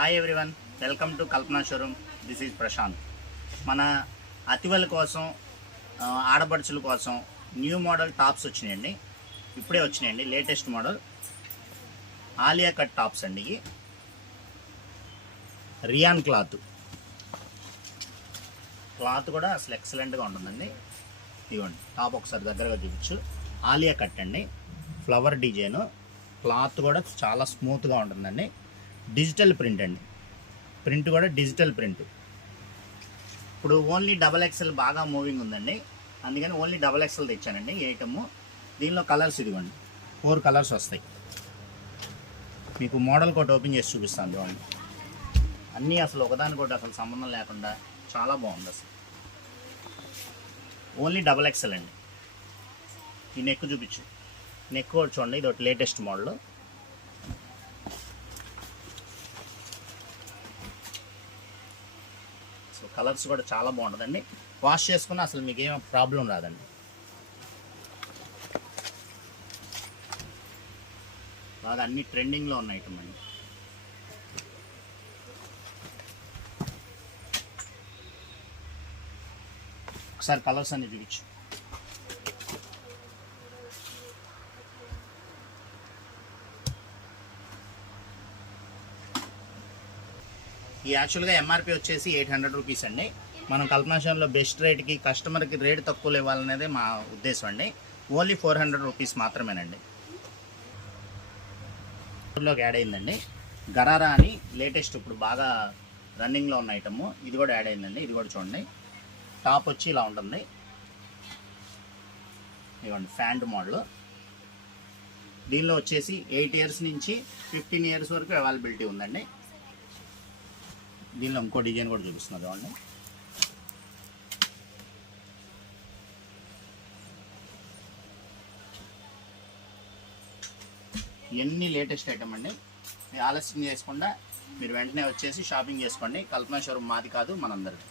Hi everyone, welcome to Kalpana showroom. This is Prashant. మన అతివల కోసం ఆడపడుచుల కోసం న్యూ మోడల్ టాప్స్ వచ్చినాయండి. ఇప్పుడే వచ్చినాయండి, latest model Alia cut tops అండి. ఇవి రియాన్ క్లాత్ కూడా అసలు ఎక్సలెంట్గా ఉంటుందండి. ఇవ్వండి టాప్ ఒకసారి దగ్గరగా చూపించు. ఆలియా కట్ అండి, ఫ్లవర్ డిజైన్, క్లాత్ కూడా చాలా స్మూత్గా ఉంటుందండి. డిజిటల్ ప్రింట్ అండి, ప్రింట్ కూడా డిజిటల్ ప్రింట్. ఇప్పుడు ఓన్లీ XXL బాగా మూవింగ్ ఉందండి, అందుకని ఓన్లీ XXL తెచ్చానండి ఈ ఐటమ్. దీనిలో కలర్స్ ఇదిగోండి, 4 కలర్స్ వస్తాయి. మీకు మోడల్ కోట్ ఓపెన్ చేసి చూపిస్తాను చూడండి. అన్నీ అసలు ఒకదానికోటి అసలు సంబంధం లేకుండా చాలా బాగుంది అసలు. ఓన్లీ XXL అండి. ఈ నెక్ చూపించు, నెక్ కూడా చూడండి, ఇది ఒకటి లేటెస్ట్ మోడల్. సో కలర్స్ కూడా చాలా బాగుంటుందండి. వాష్ చేసుకున్న అసలు మీకు ఏం ప్రాబ్లం రాదండి. బాగా అన్ని ట్రెండింగ్లో ఉన్న ఐటమ్ అండి. ఒకసారి కలర్స్ అన్ని చూపించు. ఈ యాక్చువల్గా ఎంఆర్పి వచ్చేసి 800 రూపీస్ అండి. మనం కల్పనా షోరూంలో బెస్ట్ రేట్కి కస్టమర్కి రేట్ తక్కువలో ఇవ్వాలనేదే మా ఉద్దేశం అండి. ఓన్లీ 400 రూపీస్ మాత్రమేనండి. లోకి యాడ్ అయిందండి గరారా అని, లేటెస్ట్ ఇప్పుడు బాగా రన్నింగ్లో ఉన్న ఐటమ్. ఇది కూడా యాడ్ అయిందండి. ఇది కూడా చూడండి, టాప్ వచ్చి ఇలా ఉంటుంది. ఇవ్వండి ఫ్యాంట్ మోడల్. దీనిలో వచ్చేసి 8 ఇయర్స్ నుంచి 15 ఇయర్స్ వరకు అవైలబిలిటీ ఉందండి. దీనిలో ఇంకో డిజైన్ కూడా చూపిస్తున్నారు చూడండి. ఇవన్నీ లేటెస్ట్ ఐటమ్ అండి. మీరు ఆలస్యం చేసుకుండా మీరు వెంటనే వచ్చేసి షాపింగ్ చేసుకోండి. కల్పనా షోరూమ్ మాది కాదు, మనందరిది.